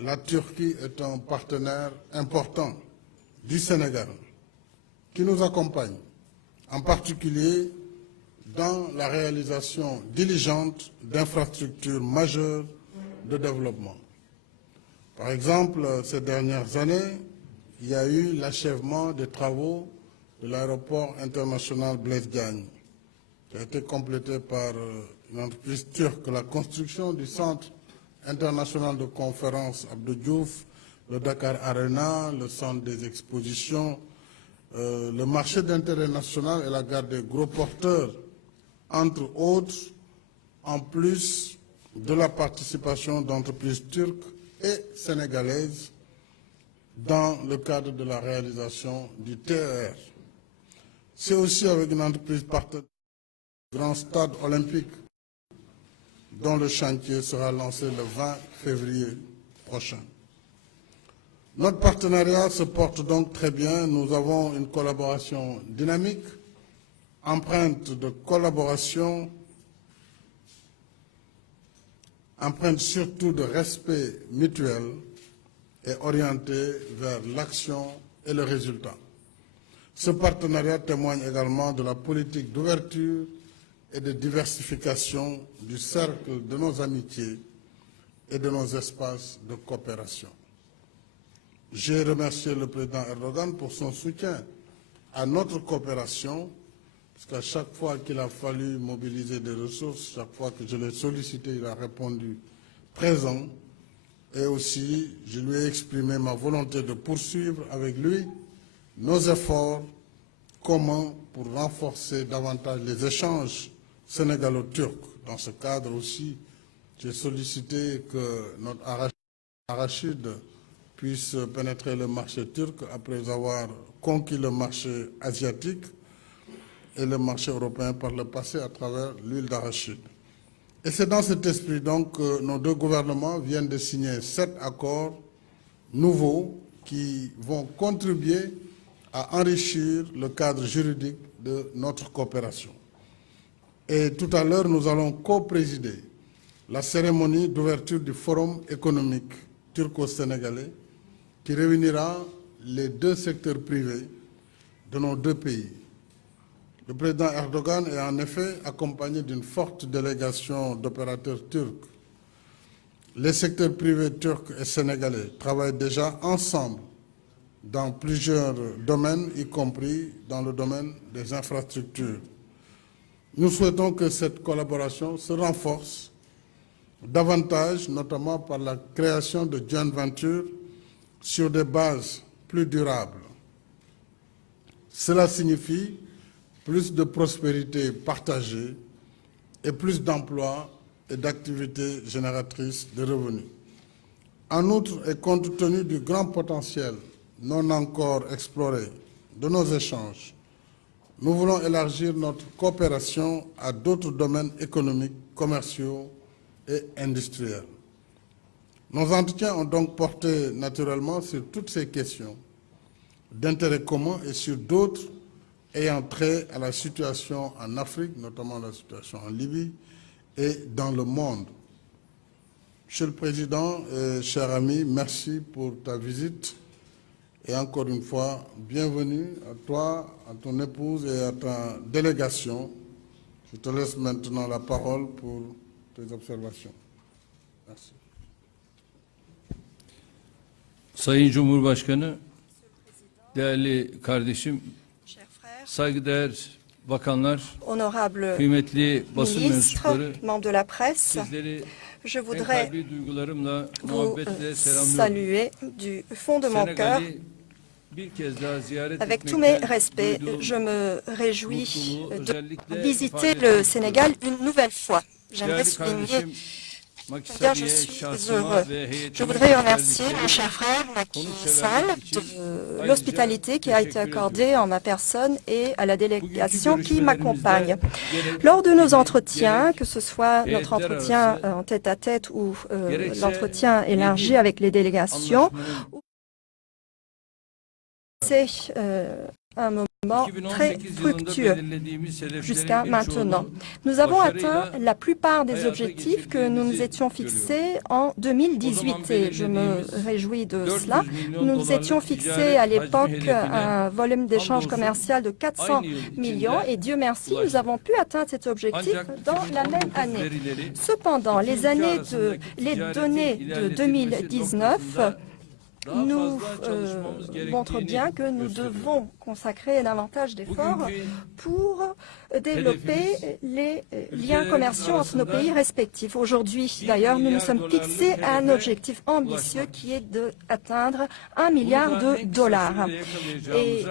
la Turquie est un partenaire important du Sénégal qui nous accompagne, en particulier dans la réalisation diligente d'infrastructures majeures de développement. Par exemple, ces dernières années, il y a eu l'achèvement des travaux de l'aéroport international Blaise Diagne, qui a été complété par une entreprise turque, la construction du centre international de conférence Abdou Diouf, le Dakar Arena, le centre des expositions, le marché d'intérêt national et la gare des gros porteurs, entre autres, en plus de la participation d'entreprises turques et sénégalaises dans le cadre de la réalisation du TER. C'est aussi avec une entreprise partenaire du Grand Stade olympique dont le chantier sera lancé le 20 février prochain. Notre partenariat se porte donc très bien. Nous avons une collaboration dynamique, empreinte de collaboration, empreinte surtout de respect mutuel et orientée vers l'action et le résultat. Ce partenariat témoigne également de la politique d'ouverture et de diversification du cercle de nos amitiés et de nos espaces de coopération. J'ai remercié le président Erdogan pour son soutien à notre coopération, parce qu'à chaque fois qu'il a fallu mobiliser des ressources, chaque fois que je l'ai sollicité, il a répondu présent. Et aussi, je lui ai exprimé ma volonté de poursuivre avec lui nos efforts communs pour renforcer davantage les échanges sénégalo-turcs. Dans ce cadre aussi, j'ai sollicité que notre arachide puisse pénétrer le marché turc après avoir conquis le marché asiatique et le marché européen par le passé à travers l'huile d'arachide. Et c'est dans cet esprit donc que nos deux gouvernements viennent de signer 7 accords nouveaux qui vont contribuer à enrichir le cadre juridique de notre coopération. Et tout à l'heure, nous allons co-présider la cérémonie d'ouverture du Forum économique turco-sénégalais qui réunira les deux secteurs privés de nos deux pays. Le président Erdogan est en effet accompagné d'une forte délégation d'opérateurs turcs. Les secteurs privés turcs et sénégalais travaillent déjà ensemble dans plusieurs domaines, y compris dans le domaine des infrastructures. Nous souhaitons que cette collaboration se renforce davantage, notamment par la création de joint ventures sur des bases plus durables. Cela signifie plus de prospérité partagée et plus d'emplois et d'activités génératrices de revenus. En outre, et compte tenu du grand potentiel non encore exploré de nos échanges, nous voulons élargir notre coopération à d'autres domaines économiques, commerciaux et industriels. Nos entretiens ont donc porté naturellement sur toutes ces questions d'intérêt commun et sur d'autres ayant trait à la situation en Afrique, notamment la situation en Libye et dans le monde. Monsieur le Président, chers amis, merci pour ta visite et encore une fois, bienvenue à toi, à ton épouse et à ta délégation. Je te laisse maintenant la parole pour tes observations. Merci. Sayın Cumhurbaşkanı, değerli kardeşim, saygıdeğer bakanlar, honorable kıymetli basın mensupları, ministre, membres de la presse, sizleri je en voudrais kalbi duygularımla, vous muhabbetle selamlıyorum. saluer du fond de mon cœur. Senegal'i bir kez daha ziyaret Avec tous mes etmekten respects, duyduğum je me réjouis mutluluğu de özellikle visiter ifade le etmek Sénégal une nouvelle fois. J'aimerais Değerli souligner kardeşim, combien je Maksadiye, suis şahsıma heureux. ve Je heyetime voudrais remercier gösterdikleri mon cher frère Macky Sall konukseverlik için de ayrıca l'hospitalité qui a été teşekkür accordée ediyorum. en ma personne et à la délégation Bugünkü qui m'accompagne. görüşmelerimizde gerek Lors de nos ikili, entretiens, gerek que ce soit notre heyetler entretien arası, en tête-à-tête ou gerekse l'entretien élargi 7 avec les délégations, anlaşmanın c'est un moment très 2018 yılında fructueux belirlediğimiz hedeflerin jusqu'à maintenant. birçoğunu Nous avons başarıyla atteint la plupart des hayata objectifs que nous nous geçirdiğimizi étions görüyorum. fixés en 2018 et je me réjouis de 400 cela. milyon Nous nous étions dolarlık fixés ticaret à hacmi l'époque hedefine un volume d'échange hamdolsun commercial de 400 aynı yıl içinde millions et Dieu merci, nous avons pu atteindre cet objectif Ancak dans la même 2019 année. verileri Cependant, iki ülke les arasındaki données ticaretin de ilerletilmesi 2019 noktasında daha nous fazla çalışmamız montre gerektiğini bien que nous gösteriyor. devons consacrer davantage d'efforts Bugünkü pour développer les liens commerciaux entre nos pays respectifs. Aujourd'hui, d'ailleurs, nous nous sommes fixés un objectif ambitieux qui est d'atteindre 1 milliard de dollars. Et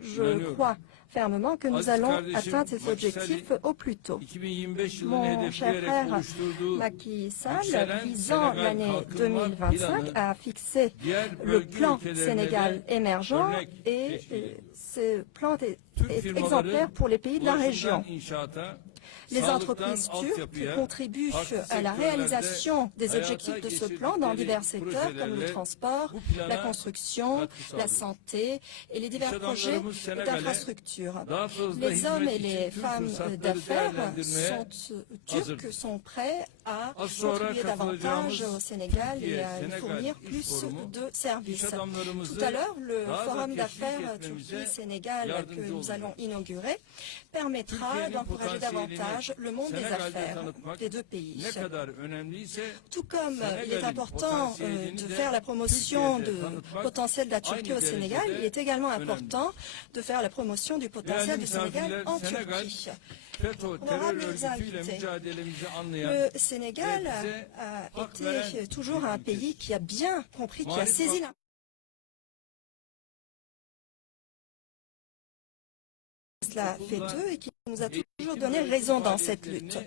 je crois fermement que nous allons atteindre cet objectif au plus tôt. 2025 yılını Mon cher hedefleyerek frère oluşturduğu Macky Sall, yükselen visant Sénégal l'année kalkınma 2025, planı a fixé diğer le bölge plan ülkelerine Sénégal de émergent örnek et teşkil ediyor. ce plan est Türk firmaları exemplaire pour les pays de la région. ulaşımdan inşaata, Les sağlıktan entreprises turques altyapıya, contribuent farklı à la sektörlerde réalisation des hayata objectifs de ce plan dans divers geçirdikleri secteurs comme le projelerle transport, bu plana la construction, katkı la sağlıyor. santé et les divers İş projets adamlarımız Senegal'e d'infrastructure. daha fazla Les hommes et hizmet les için tüm femmes fırsatları d'affaires değerlendirmeye turcs hazırdır. sont prêts à Az sonra contribuer davantage katılacağımız au Sénégal et Türkiye, à y Senegal fournir İş plus Forumu, de services. iş adamlarımızı Tout à l'heure, le daha da forum teşvik d'affaires etmemize Turquie-Sénégal que yardımcı nous olacak. allons inaugurer permettra Türkiye'nin d'encourager potansiyelini davantage le monde des Senegal'de affaires tanıtmak des deux pays. ne kadar önemliyse Tout comme il est Sénégal'in important potansiyelini de de faire la promotion Türkiye'de du tanıtmak potentiel de la Turquie au aynı Sénégal, derecede il est également önemli. important de faire la promotion du potentiel Değerli du Sénégal misafirler, en Senegal, Turquie. FETÖ terör Honorables örgütüyle invités, mücadelemizi anlayan Le Sénégal ve bize a hak été veren toujours bir un ülke. pays qui a bien compris, qui a Muhalif saisi cela fait eux et qui nous a toujours donné raison dans cette lutte.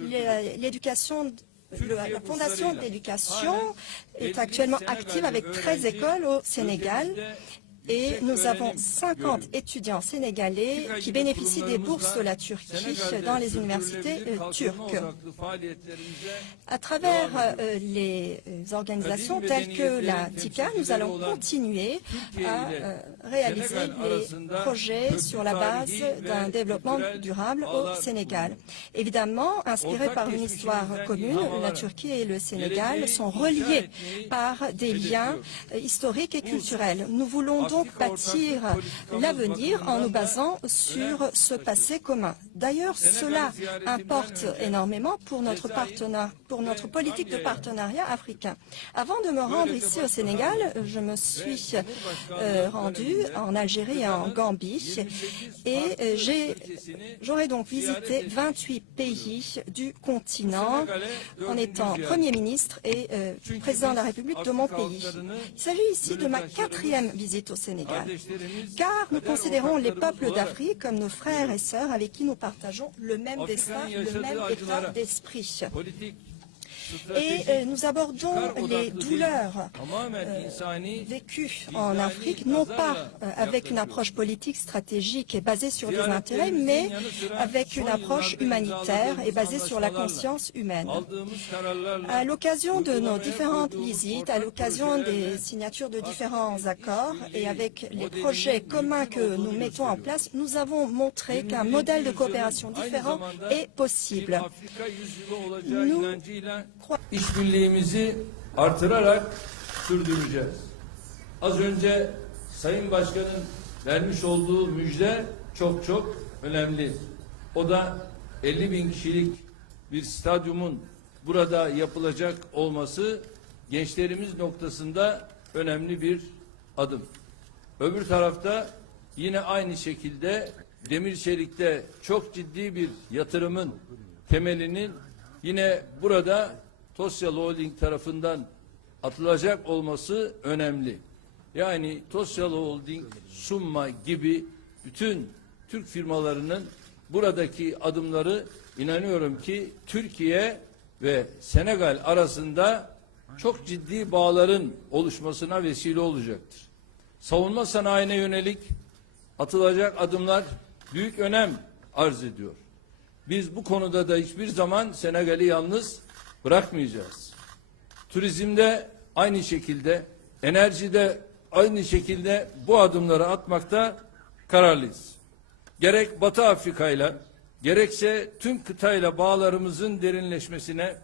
L'éducation, la Fondation de l'éducation est actuellement active avec 13 écoles au Sénégal. Et nous avons 50 étudiants sénégalais qui bénéficient des bourses de la Turquie dans les universités turques. À travers les organisations telles que la TICA, nous allons continuer à réaliser les projets sur la base d'un développement durable au Sénégal. Évidemment, inspirés par une histoire commune, la Turquie et le Sénégal sont reliés par des liens historiques et culturels. Nous voulons donc bâtir l'avenir en nous basant sur ce passé commun. D'ailleurs, cela importe énormément pour notre politique de partenariat africain. Avant de me rendre ici au Sénégal, je me suis rendue en Algérie et en Gambie et j'aurais donc visité 28 pays du continent en étant Premier ministre et Président de la République de mon pays. Il s'agit ici de ma 4e visite au Sénégal, car nous considérons les peuples d'Afrique comme nos frères et sœurs avec qui nous partageons le même destin, le même état d'esprit. Et nous abordons les douleurs vécues en Afrique, non pas avec une approche politique stratégique et basée sur des intérêts, mais avec une approche humanitaire et basée sur la conscience humaine. À l'occasion de nos différentes visites, à l'occasion des signatures de différents accords et avec les projets communs que nous mettons en place, nous avons montré qu'un modèle de coopération différent est possible. Nous İşbirliğimizi artırarak sürdüreceğiz. Az önce Sayın Başkan'ın vermiş olduğu müjde çok çok önemli. O da 50.000 kişilik bir stadyumun burada yapılacak olması gençlerimiz noktasında önemli bir adım. Öbür tarafta yine aynı şekilde demir çelikte çok ciddi bir yatırımın temelinin yine burada Tosyalı Holding tarafından atılacak olması önemli. Yani Tosyalı Holding, Summa gibi bütün Türk firmalarının buradaki adımları inanıyorum ki Türkiye ve Senegal arasında çok ciddi bağların oluşmasına vesile olacaktır. Savunma sanayine yönelik atılacak adımlar büyük önem arz ediyor. Biz bu konuda da hiçbir zaman Senegal'i yalnız bırakmayacağız. Turizmde aynı şekilde, enerjide aynı şekilde bu adımları atmakta kararlıyız. Gerek Batı Afrika'yla gerekse tüm kıtayla bağlarımızın derinleşmesine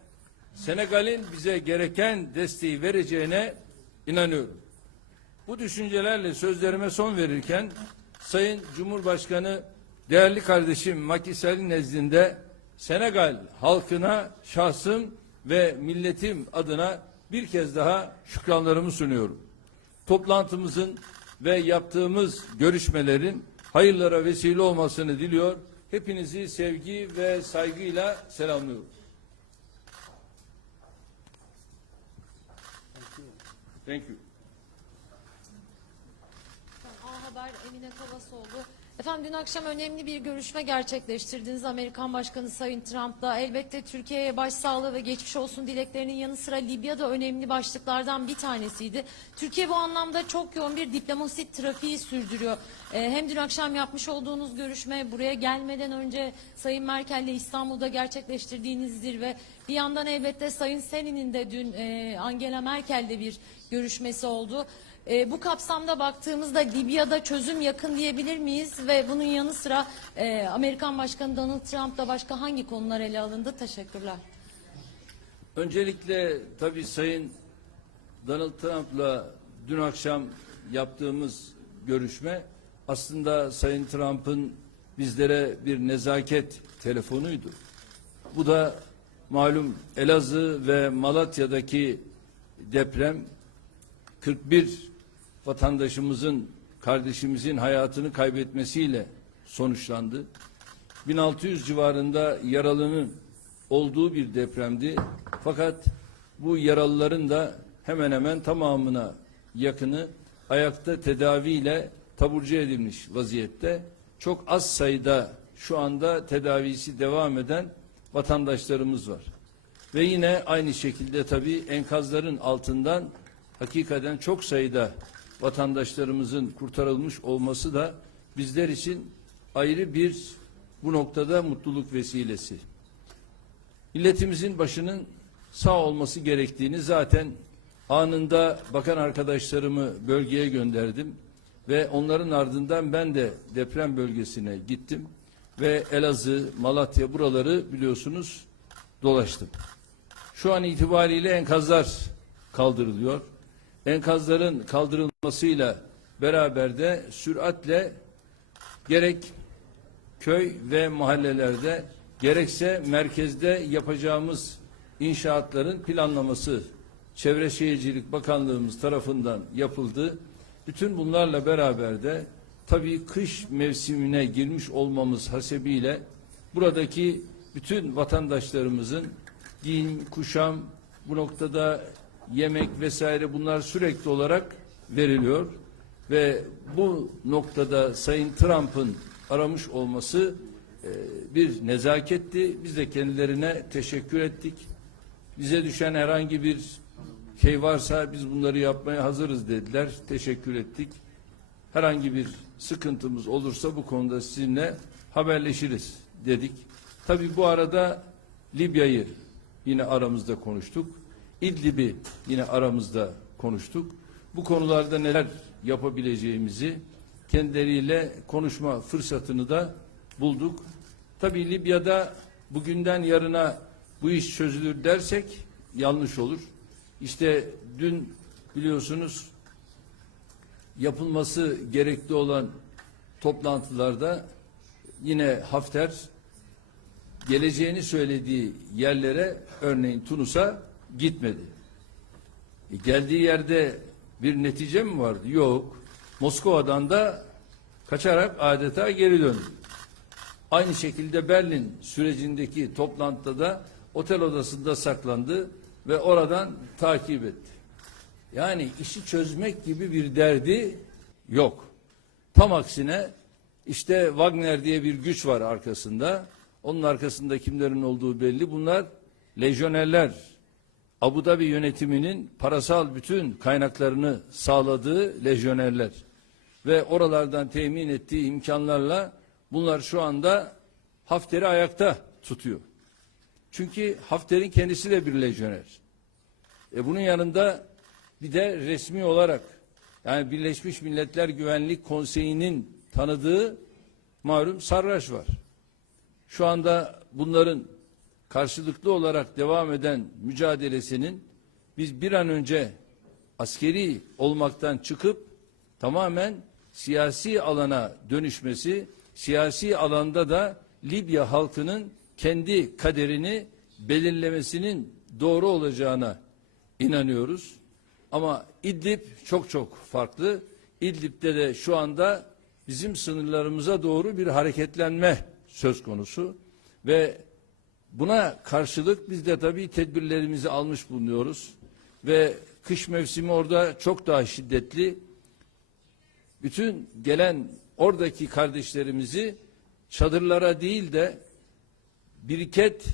Senegal'in bize gereken desteği vereceğine inanıyorum. Bu düşüncelerle sözlerime son verirken Sayın Cumhurbaşkanı değerli kardeşim Macky Sall'in nezdinde Senegal halkına şahsım ve milletim adına bir kez daha şükranlarımı sunuyorum. Toplantımızın ve yaptığımız görüşmelerin hayırlara vesile olmasını diliyor. Hepinizi sevgi ve saygıyla selamlıyorum. Thank you. A Haber Emine Kavasoğlu. Efendim dün akşam önemli bir görüşme gerçekleştirdiniz Amerikan Başkanı Sayın Trump'la. Elbette Türkiye'ye başsağlığı ve geçmiş olsun dileklerinin yanı sıra Libya'da önemli başlıklardan bir tanesiydi. Türkiye bu anlamda çok yoğun bir diplomasi trafiği sürdürüyor. Hem dün akşam yapmış olduğunuz görüşme, buraya gelmeden önce Sayın Merkel'le İstanbul'da gerçekleştirdiğiniz zirve, bir yandan elbette Sayın Seni'nin de dün Angela Merkel'le bir görüşmesi oldu. Bu kapsamda baktığımızda Libya'da çözüm yakın diyebilir miyiz ve bunun yanı sıra Amerikan Başkanı Donald Trump'la başka hangi konular ele alındı? Teşekkürler. Öncelikle tabii Sayın Donald Trump'la dün akşam yaptığımız görüşme aslında Sayın Trump'ın bizlere bir nezaket telefonuydu. Bu da malum Elazığ ve Malatya'daki deprem 41 vatandaşımızın, kardeşimizin hayatını kaybetmesiyle sonuçlandı. 1600 civarında yaralının olduğu bir depremdi. Fakat bu yaralıların da hemen hemen tamamına yakını ayakta tedaviyle taburcu edilmiş vaziyette. Çok az sayıda şu anda tedavisi devam eden vatandaşlarımız var. Ve yine aynı şekilde tabii enkazların altından hakikaten çok sayıda vatandaşlarımızın kurtarılmış olması da bizler için ayrı bir bu noktada mutluluk vesilesi. Milletimizin başının sağ olması gerektiğini zaten anında bakan arkadaşlarımı bölgeye gönderdim ve onların ardından ben de deprem bölgesine gittim ve Elazığ, Malatya buraları biliyorsunuz dolaştım. Şu an itibariyle enkazlar kaldırılıyor. Enkazların kaldırılmasıyla beraber de süratle gerek köy ve mahallelerde gerekse merkezde yapacağımız inşaatların planlaması Çevre Şehircilik Bakanlığımız tarafından yapıldı. Bütün bunlarla beraber de tabii kış mevsimine girmiş olmamız hasebiyle buradaki bütün vatandaşlarımızın giyim, kuşam, bu noktada yemek vesaire bunlar sürekli olarak veriliyor ve bu noktada Sayın Trump'ın aramış olması bir nezaketti. Biz de kendilerine teşekkür ettik. Bize düşen herhangi bir şey varsa biz bunları yapmaya hazırız dediler. Teşekkür ettik. Herhangi bir sıkıntımız olursa bu konuda sizinle haberleşiriz dedik. Tabii bu arada Libya'yı yine aramızda konuştuk. İdlib'i yine aramızda konuştuk. Bu konularda neler yapabileceğimizi kendileriyle konuşma fırsatını da bulduk. Tabii Libya'da bugünden yarına bu iş çözülür dersek yanlış olur. İşte dün biliyorsunuz yapılması gerekli olan toplantılarda yine Hafter geleceğini söylediği yerlere örneğin Tunus'a gitmedi. Geldiği yerde bir netice mi vardı? Yok. Moskova'dan da kaçarak adeta geri döndü. Aynı şekilde Berlin sürecindeki toplantıda da otel odasında saklandı ve oradan takip etti. Yani işi çözmek gibi bir derdi yok. Tam aksine işte Wagner diye bir güç var arkasında. Onun arkasında kimlerin olduğu belli. Bunlar lejyonerler. Abu Dhabi yönetiminin parasal bütün kaynaklarını sağladığı lejyonerler. Ve oralardan temin ettiği imkanlarla bunlar şu anda Hafter'i ayakta tutuyor. Çünkü Hafter'in kendisi de bir lejyoner. Bunun yanında bir de resmi olarak yani Birleşmiş Milletler Güvenlik Konseyi'nin tanıdığı malum Sarraj var. Şu anda bunların karşılıklı olarak devam eden mücadelesinin biz bir an önce askeri olmaktan çıkıp tamamen siyasi alana dönüşmesi, siyasi alanda da Libya halkının kendi kaderini belirlemesinin doğru olacağına inanıyoruz. Ama İdlib çok çok farklı. İdlib'de de şu anda bizim sınırlarımıza doğru bir hareketlenme söz konusu ve buna karşılık biz de tabii tedbirlerimizi almış bulunuyoruz ve kış mevsimi orada çok daha şiddetli. Bütün gelen oradaki kardeşlerimizi çadırlara değil de biriket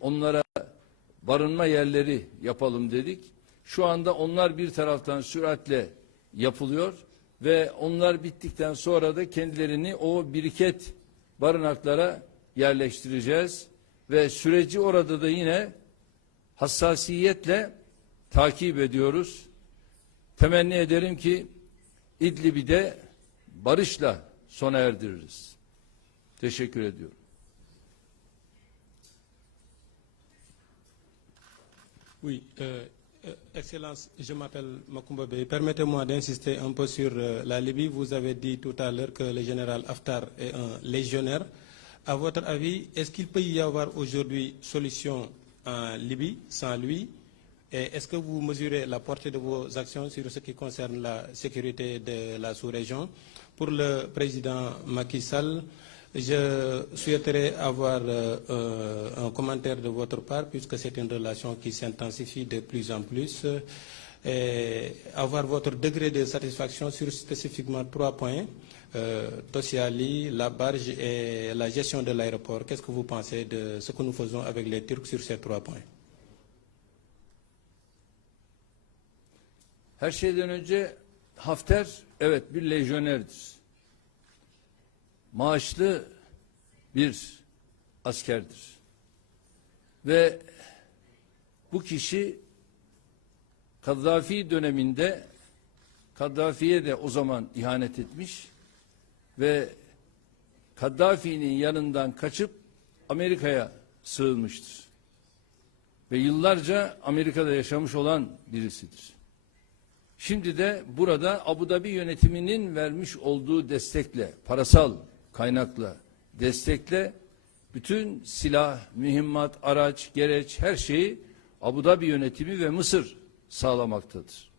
onlara barınma yerleri yapalım dedik. Şu anda onlar bir taraftan süratle yapılıyor ve onlar bittikten sonra da kendilerini o biriket barınaklara yerleştireceğiz ve süreci orada da yine hassasiyetle takip ediyoruz. Temenni ederim ki İdlib'i de barışla sona erdiririz. Teşekkür ediyorum. Oui, Excellence, je m'appelle Macoumba Bey. Permettez-moi d'insister un peu sur la Libye. Vous avez dit tout à l'heure que le général Haftar est un légionnaire. À votre avis, est-ce qu'il peut y avoir aujourd'hui solution en Libye sans lui? Et est-ce que vous mesurez la portée de vos actions sur ce qui concerne la sécurité de la sous-région? Pour le président Macky Sall, je souhaiterais avoir un commentaire de votre part, puisque c'est une relation qui s'intensifie de plus en plus, et avoir votre degré de satisfaction sur spécifiquement 3 points, Tosiali, la barge et la gestion de l'aéroport. Qu'est-ce que vous pensez de ce que nous faisons avec les Turcs sur ces 3 points? Her şeyden önce Hafter evet bir lejyonerdir. Maaşlı bir askerdir. Ve bu kişi Kaddafi döneminde Kaddafi'ye de o zaman ihanet etmiş ve Kaddafi'nin yanından kaçıp Amerika'ya sığınmıştır. Ve yıllarca Amerika'da yaşamış olan birisidir. Şimdi de burada Abu Dhabi yönetiminin vermiş olduğu destekle, parasal kaynakla, destekle bütün silah, mühimmat, araç, gereç her şeyi Abu Dhabi yönetimi ve Mısır sağlamaktadır.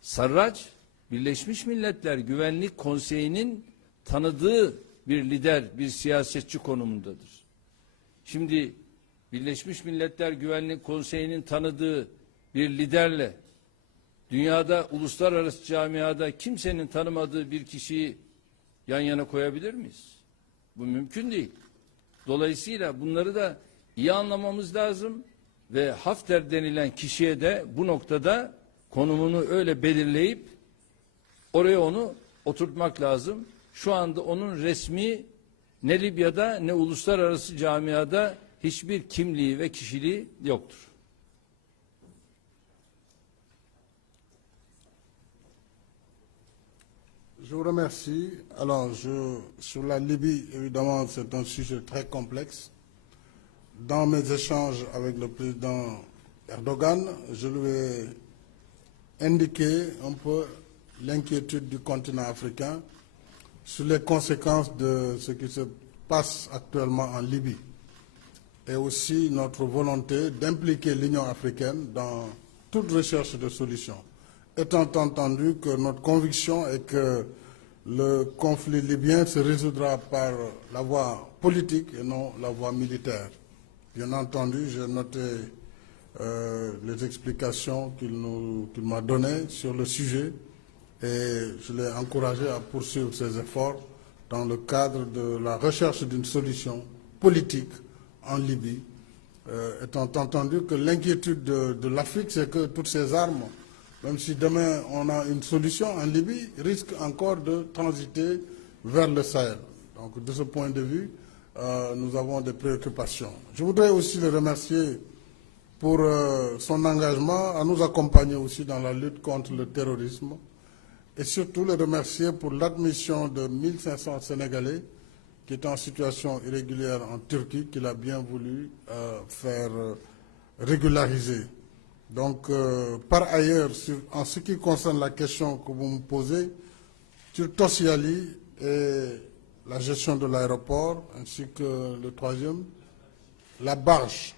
Sarraç, Birleşmiş Milletler Güvenlik Konseyi'nin tanıdığı bir lider, bir siyasetçi konumundadır. Şimdi Birleşmiş Milletler Güvenlik Konseyi'nin tanıdığı bir liderle dünyada, uluslararası camiada kimsenin tanımadığı bir kişiyi yan yana koyabilir miyiz? Bu mümkün değil. Dolayısıyla bunları da iyi anlamamız lazım ve Hafter denilen kişiye de bu noktada konumunu öyle belirleyip oraya onu oturtmak lazım. Şu anda onun resmi ne Libya'da ne uluslararası camiada hiçbir kimliği ve kişiliği yoktur. Je vous remercie. Alors, sur la Libye, évidemment, c'est un sujet très complexe. Dans mes échanges avec le président Erdogan, je lui ai indiqué un peu l'inquiétude du continent africain sur les conséquences de ce qui se passe actuellement en Libye et aussi notre volonté d'impliquer l'Union africaine dans toute recherche de solutions. Étant entendu que notre conviction est que le conflit libyen se résoudra par la voie politique et non la voie militaire. Bien entendu, j'ai noté les explications qu'il m'a données sur le sujet et je l'ai encouragé à poursuivre ses efforts dans le cadre de la recherche d'une solution politique en Libye, étant entendu que l'inquiétude de l'Afrique, c'est que toutes ces armes, même si demain on a une solution en Libye, risquent encore de transiter vers le Sahel. Donc de ce point de vue, nous avons des préoccupations. Je voudrais aussi le remercier pour son engagement à nous accompagner aussi dans la lutte contre le terrorisme et surtout les remercier pour l'admission de 1500 Sénégalais qui est en situation irrégulière en Turquie, qu'il a bien voulu faire régulariser. Donc, par ailleurs, en ce qui concerne la question que vous me posez, sur Tosyali et la gestion de l'aéroport, ainsi que le troisième, la barge.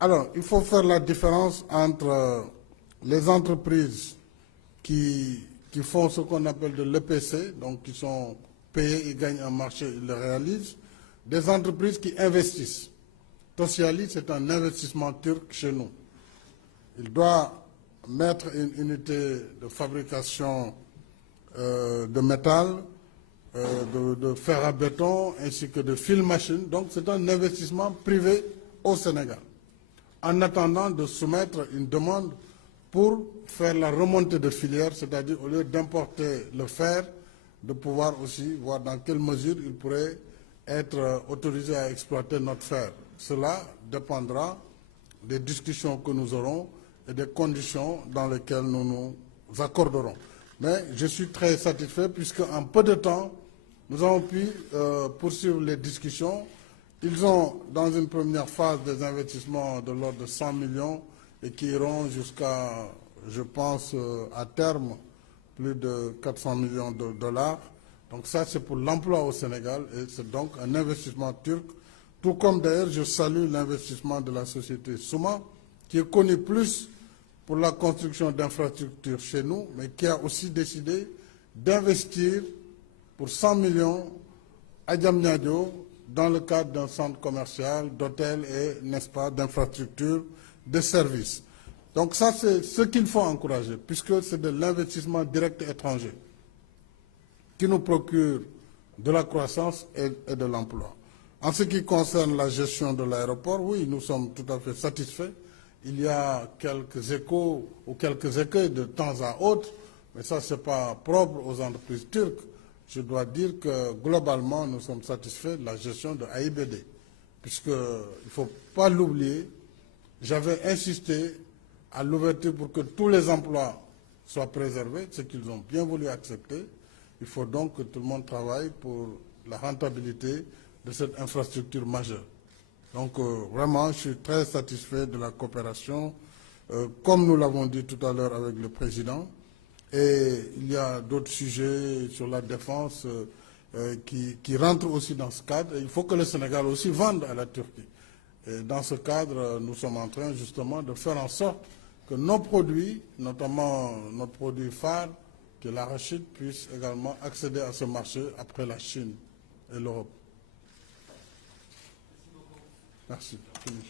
Alors, il faut faire la différence entre les entreprises qui font ce qu'on appelle de l'EPC, donc qui sont payés, ils gagnent un marché, ils le réalisent, des entreprises qui investissent. Tosyali, c'est un investissement turc chez nous. Il doit mettre une unité de fabrication de métal, de fer à béton, ainsi que de fil machine. Donc c'est un investissement privé au Sénégal. En attendant de soumettre une demande pour faire la remontée de filière, c'est-à-dire au lieu d'importer le fer, de pouvoir aussi voir dans quelle mesure il pourrait être autorisé à exploiter notre fer. Cela dépendra des discussions que nous aurons et des conditions dans lesquelles nous nous accorderons. Mais je suis très satisfait puisque en peu de temps, nous avons pu poursuivre les discussions. Ils ont, dans une première phase, des investissements de l'ordre de 100 millions et qui iront jusqu'à, je pense, à terme, plus de 400 millions de dollars. Donc ça, c'est pour l'emploi au Sénégal et c'est donc un investissement turc. Tout comme d'ailleurs, je salue l'investissement de la société Souma, qui est connue plus pour la construction d'infrastructures chez nous, mais qui a aussi décidé d'investir pour 100 millions à Diamniadio dans le cadre d'un centre commercial, d'hôtels et, n'est-ce pas, d'infrastructures, de services. Donc ça, c'est ce qu'il faut encourager, puisque c'est de l'investissement direct étranger qui nous procure de la croissance et de l'emploi. En ce qui concerne la gestion de l'aéroport, oui, nous sommes tout à fait satisfaits. Il y a quelques échos ou quelques écueils de temps à autre, mais ça, ce n'est pas propre aux entreprises turques. Je dois dire que globalement, nous sommes satisfaits de la gestion de AIBD, puisqu'il ne faut pas l'oublier, j'avais insisté à l'ouverture pour que tous les emplois soient préservés, ce qu'ils ont bien voulu accepter. Il faut donc que tout le monde travaille pour la rentabilité de cette infrastructure majeure. Donc vraiment, je suis très satisfait de la coopération, comme nous l'avons dit tout à l'heure avec le président. Et il y a d'autres sujets sur la défense qui rentrent aussi dans ce cadre. Et il faut que le Sénégal aussi vende à la Turquie. Et dans ce cadre, nous sommes en train justement de faire en sorte que nos produits, notamment notre produit phare, que l'arachide puisse également accéder à ce marché après la Chine et l'Europe. Merci. Fini.